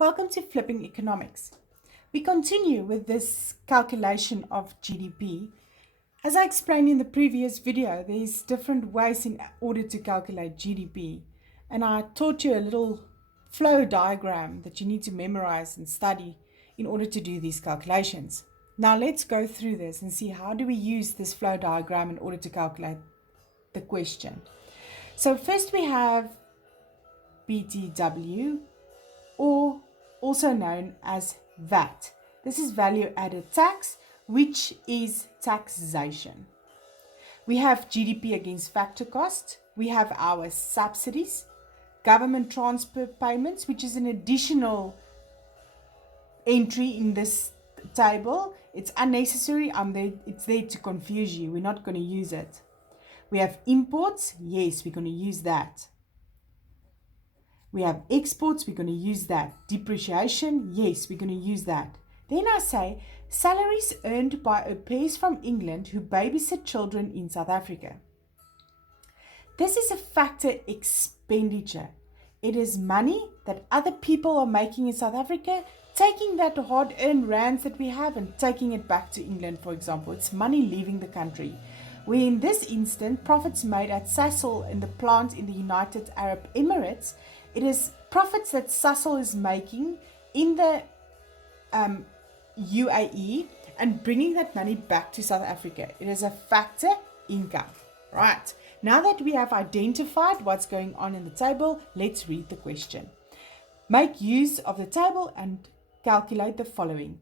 Welcome to Flipping Economics. We continue with this calculation of GDP. As I explained in the previous video, there's different ways in order to calculate GDP. And I taught you a little flow diagram that you need to memorize and study in order to do these calculations. Now let's go through this and see how do we use this flow diagram in order to calculate the question. So first we have BTW, or also known as VAT. This is value added tax, which is taxation. We have GDP against factor cost. We have our subsidies, government transfer payments, which is an additional entry in this table. It's unnecessary. It's there to confuse you. We're not going to use it. We have imports. Yes, we're going to use that. We have exports, we're going to use that. Depreciation, yes, we're going to use that. Then I say, salaries earned by au pairs from England who babysit children in South Africa. This is a factor expenditure. It is money that other people are making in South Africa, taking that hard-earned rands that we have and taking it back to England, for example. It's money leaving the country. Where in this instant, profits made at Sasol in the plant in the United Arab Emirates, it is profits that Sasol is making in the UAE and bringing that money back to South Africa. It is a factor income. Right. Now that we have identified what's going on in the table, let's read the question. Make use of the table and calculate the following.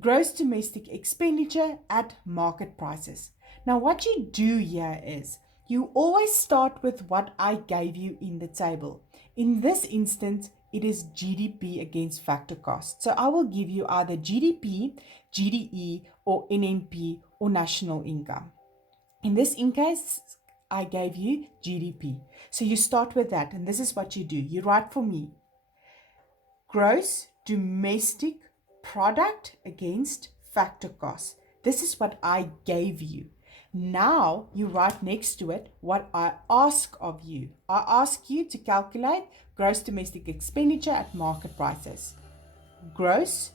Gross domestic expenditure at market prices. Now what you do here is you always start with what I gave you in the table. In this instance, it is GDP against factor cost. So I will give you either GDP, GDE, or NNP, or national income. In this case, I gave you GDP. So you start with that, and this is what you do. You write for me, gross domestic product against factor cost. This is what I gave you. Now you write next to it what I ask of you. I ask you to calculate gross domestic expenditure at market prices. Gross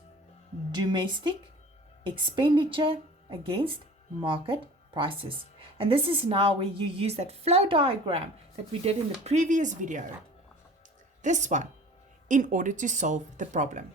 domestic expenditure against market prices. And this is now where you use that flow diagram that we did in the previous video. This one, in order to solve the problem.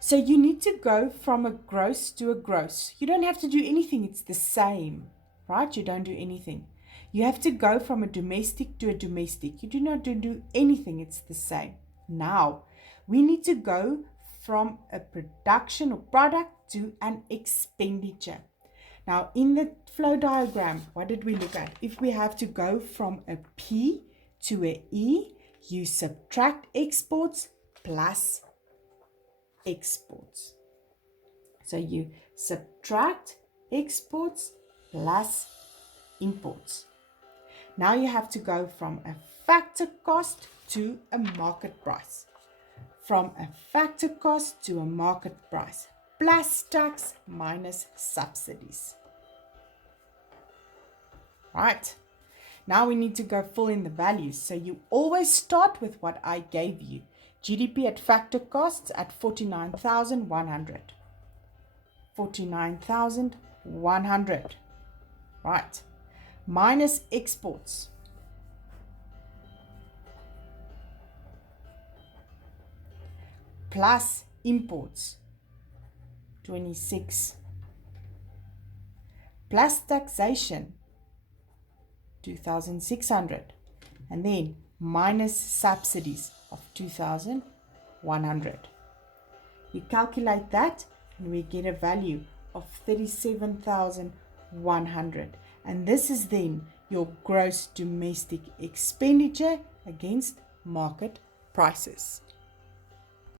So you need to go from a gross to a gross. You don't have to do anything. It's the same, right? You don't do anything. You have to go from a domestic to a domestic. You do not do anything. It's the same. Now, we need to go from a production or product to an expenditure. Now, in the flow diagram, what did we look at? If we have to go from a P to a E, you subtract exports plus exports. So you subtract exports plus imports. Now you have to go from a factor cost to a market price. From a factor cost to a market price. Plus tax minus subsidies. Right. Now we need to go fill in the values. So you always start with what I gave you. GDP at factor costs at 49,100. 49,100. Right. Minus exports. Plus imports. 26. Plus taxation. 2,600. And then minus subsidies of 2,100. You calculate that and we get a value of 37,100. And this is then your gross domestic expenditure against market prices.